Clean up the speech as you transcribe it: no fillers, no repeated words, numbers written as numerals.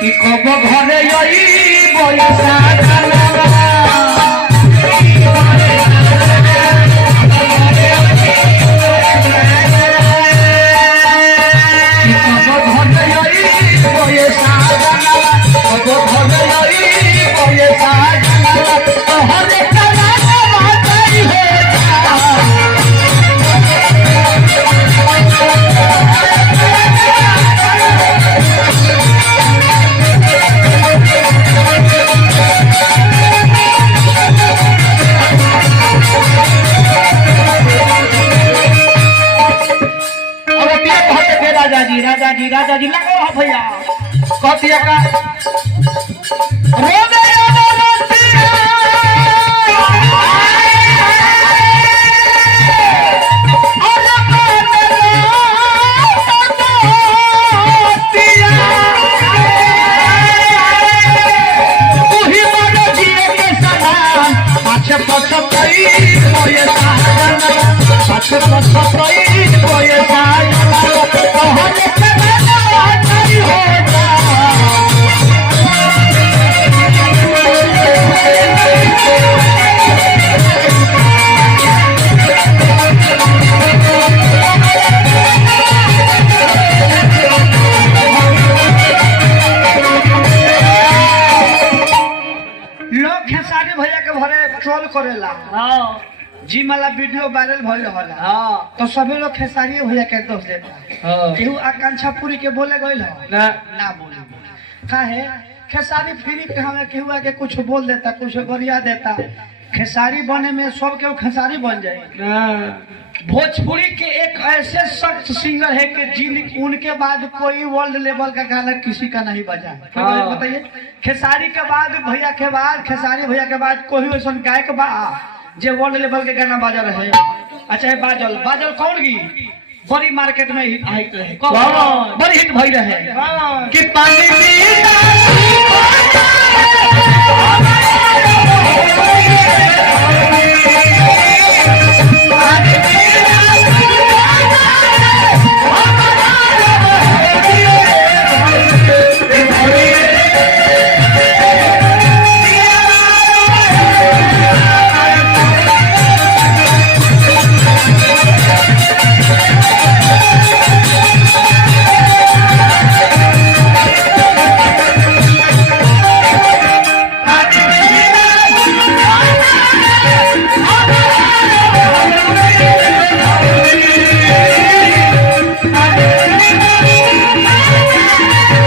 कि कब घरे आई बयसा जानवा राजा जी लगो भैया कथिया का रोदे करेला जी माला वीडियो वायरल भइल रहला तो सभी लोग खेसारी भैया के दोष देता केहू आकांक्षा पूरी के बोले गइल ना बोले काहे खेसारी फ्री के हमें केहू आके कुछ बोल देता कुछ गरिया देता खेसारी बने में सब केहू खेसारी बन जाए भोजपुरी के एक ऐसे सख्त सिंगर है कि जिन उनके बाद कोई वर्ल्ड लेवल का गाना किसी का नहीं बजा बताइए खेसारी के बाद भैया के बाद खेसारी भैया के बाद कोई ऐसा गायक बा जे वर्ल्ड लेवल के गाना बाजा रहे अच्छा है बाजल बाजल कौन की बड़ी मार्केट में हिट रहे बड़ी हिट भई रहे कि पानी